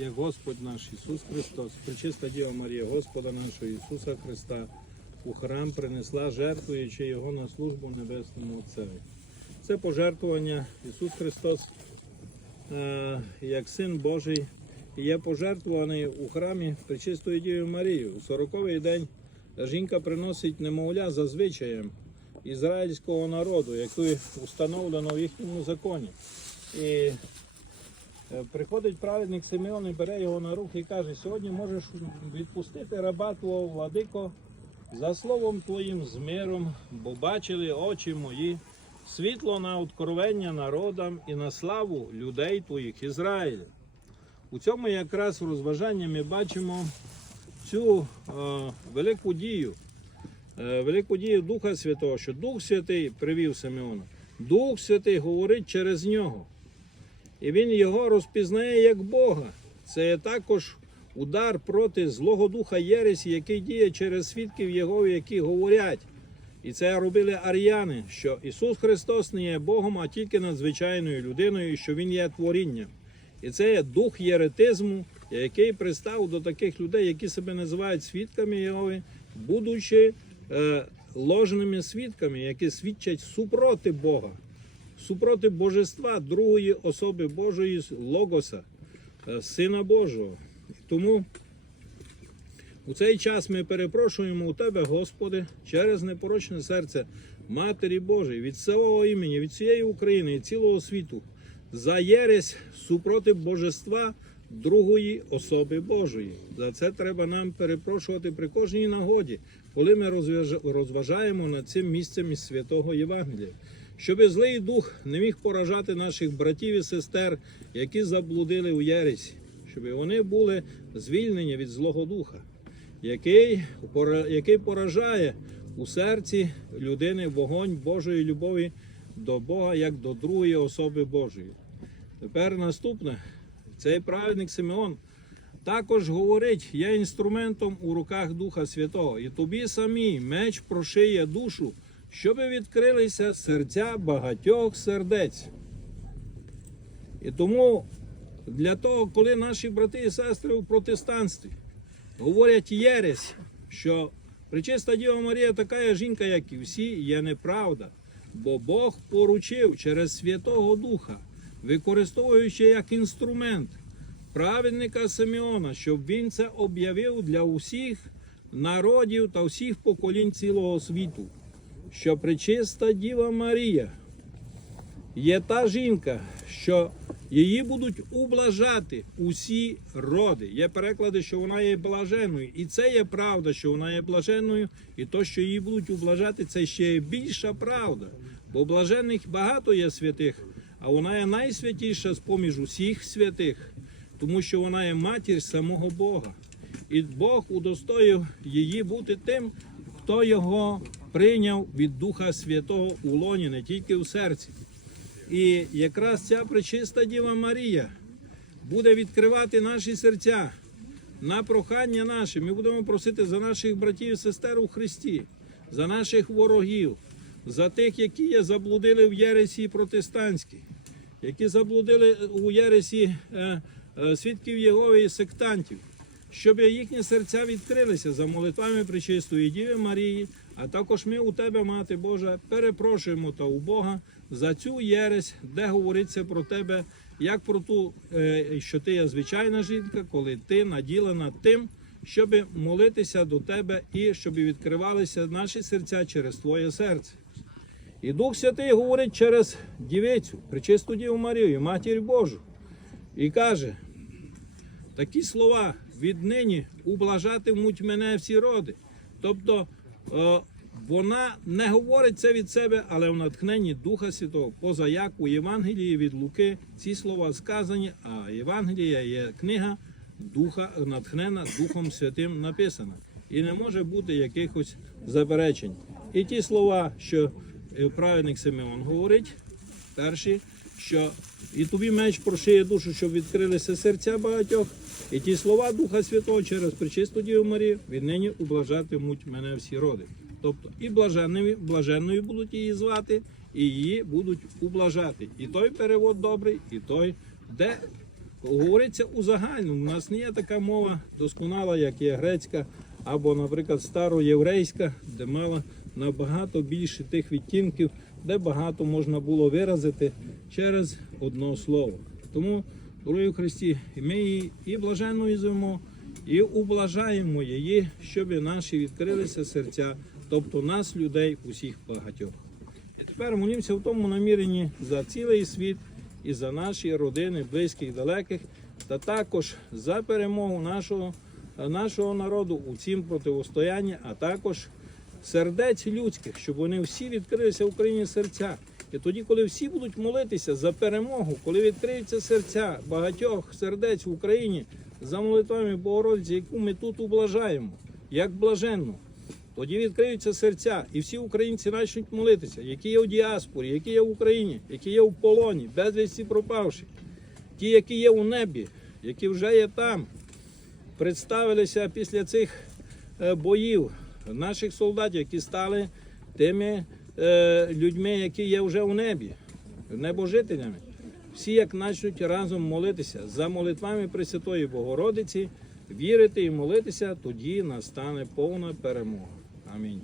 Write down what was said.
як Господь наш Ісус Христос, пречиста Діва Марія, Господа нашого Ісуса Христа, у храм принесла, жертвуючи Його на службу Небесному Отцеві. Це пожертвування Ісус Христос, е, як Син Божий, є пожертвуваний у храмі Пречистої Діви Марії. У 40-й день жінка приносить немовля за звичаєм ізраїльського народу, який установлено в їхньому законі. І приходить праведник Симеон і бере його на руки і каже, сьогодні можеш відпустити раба твого владико за словом твоїм з миром, бо бачили очі мої світло на откровення народам і на славу людей твоїх Ізраїля. У цьому якраз розважанні ми бачимо цю е, велику дію, е, велику дію Духа Святого, що Дух Святий привів Симеона. Дух Святий говорить через нього. І він його розпізнає як Бога. Це також удар проти злого духа Єресі, який діє через свідків Його, які говорять. І це робили ар'яни, що Ісус Христос не є Богом, а тільки надзвичайною людиною, що Він є творінням. І це є дух єретизму, який пристав до таких людей, які себе називають свідками Єгови, будучи е, ложними свідками, які свідчать супроти Бога, супроти Божества, другої особи Божої Логоса, е, Сина Божого. Тому у цей час ми перепрошуємо у Тебе, Господи, через непорочне серце Матері Божої, від цілого імені, від цієї України і цілого світу, за єресь супроти Божества другої особи Божої. За це треба нам перепрошувати при кожній нагоді, коли ми розважаємо над цим місцем із святого Євангелія. Щоби злий дух не міг поражати наших братів і сестер, які заблудили у Єресі, щоб вони були звільнені від Злого Духа який, який поражає у серці людини вогонь Божої любові до Бога як до другої особи Божої. Тепер наступне, цей праведник Симеон також говорить, є інструментом у руках Духа Святого, і тобі самі меч прошиє душу, щоби відкрилися серця багатьох сердець. І тому для того, коли наші брати і сестри у протестанстві говорять єресь, що причиста Діва Марія така жінка, як і всі, є неправда. Бо Бог поручив через Святого Духа, використовуючи як інструмент праведника Симеона, щоб він це об'явив для усіх народів та всіх поколінь цілого світу, що причиста Діва Марія є та жінка, що її будуть ублажати усі роди. Є переклади, що вона є блаженною. І це є правда, що вона є блаженною, і то, що її будуть ублажати, це ще є більша правда. Бо блажених багато є святих, а вона є найсвятіша з поміж усіх святих, тому що вона є матір самого Бога. І Бог удостоїв її бути тим, хто його прийняв від Духа Святого у лоні, не тільки в серці. І якраз ця пречиста Діва Марія буде відкривати наші серця на прохання наше. Ми будемо просити за наших братів і сестер у Христі, за наших ворогів, за тих, які є заблудили в Єресі протестантській, які заблудили у Єресі е, е, свідків Єгови і сектантів, щоб їхні серця відкрилися за молитвами Пречистої Діви Марії. А також ми у тебе, Мати Божа, перепрошуємо та у Бога за цю єресь, де говориться про тебе, як про ту, е, що ти є звичайна жінка, коли ти наділена тим, щоб молитися до тебе і щоб відкривалися наші серця через твоє серце. І Дух Святий говорить через дівицю, причисту Діву Марію, Матір Божу, і каже: такі слова віднині ублажатимуть мене всі роди. Тобто е, вона не говорить це від себе, але в натхненні Духа Святого, поза як у Євангелії від Луки ці слова сказані, а Євангелія є книга Духа, натхнена Духом Святим написана. І не може бути якихось заперечень. І ті слова, що е, праведник Симеон говорить, перші, що і тобі меч прошиє душу, щоб відкрилися серця багатьох. І ті слова Духа Святого через причисту Діву Марію віднині ублажатимуть мене всі роди. Тобто і блаженною, блаженною будуть її звати, і її будуть ублажати. І той перевод добрий, і той, де говориться у загальному. У нас не є така мова досконала, як є грецька або, наприклад, староєврейська, де мала набагато більше тих відтінків, де багато можна було виразити через одно слово. Тому, дорогі в Христі, ми її і блаженною звемо, і ублажаємо її, щоб наші відкрилися серця, тобто нас, людей, усіх багатьох. І тепер молімося в тому наміренні за цілий світ і за наші родини, близьких, далеких, та також за перемогу нашого, нашого народу у цім противостоянні, а також сердець людських, щоб вони всі відкрилися в Україні серця. І тоді, коли всі будуть молитися за перемогу, коли відкриються серця багатьох сердець в Україні за молитвами Богородиці, яку ми тут ублажаємо, як блаженну, тоді відкриються серця, і всі українці почнуть молитися, які є в діаспорі, які є в Україні, які є в полоні, безвісті пропавші, ті, які є у небі, які вже є там, представилися після цих е, боїв наших солдатів, які стали тими е, людьми, які є вже у небі, небожителями. Всі як почнуть разом молитися за молитвами Пресвятої Богородиці, вірити і молитися, тоді настане повна перемога. Амінь.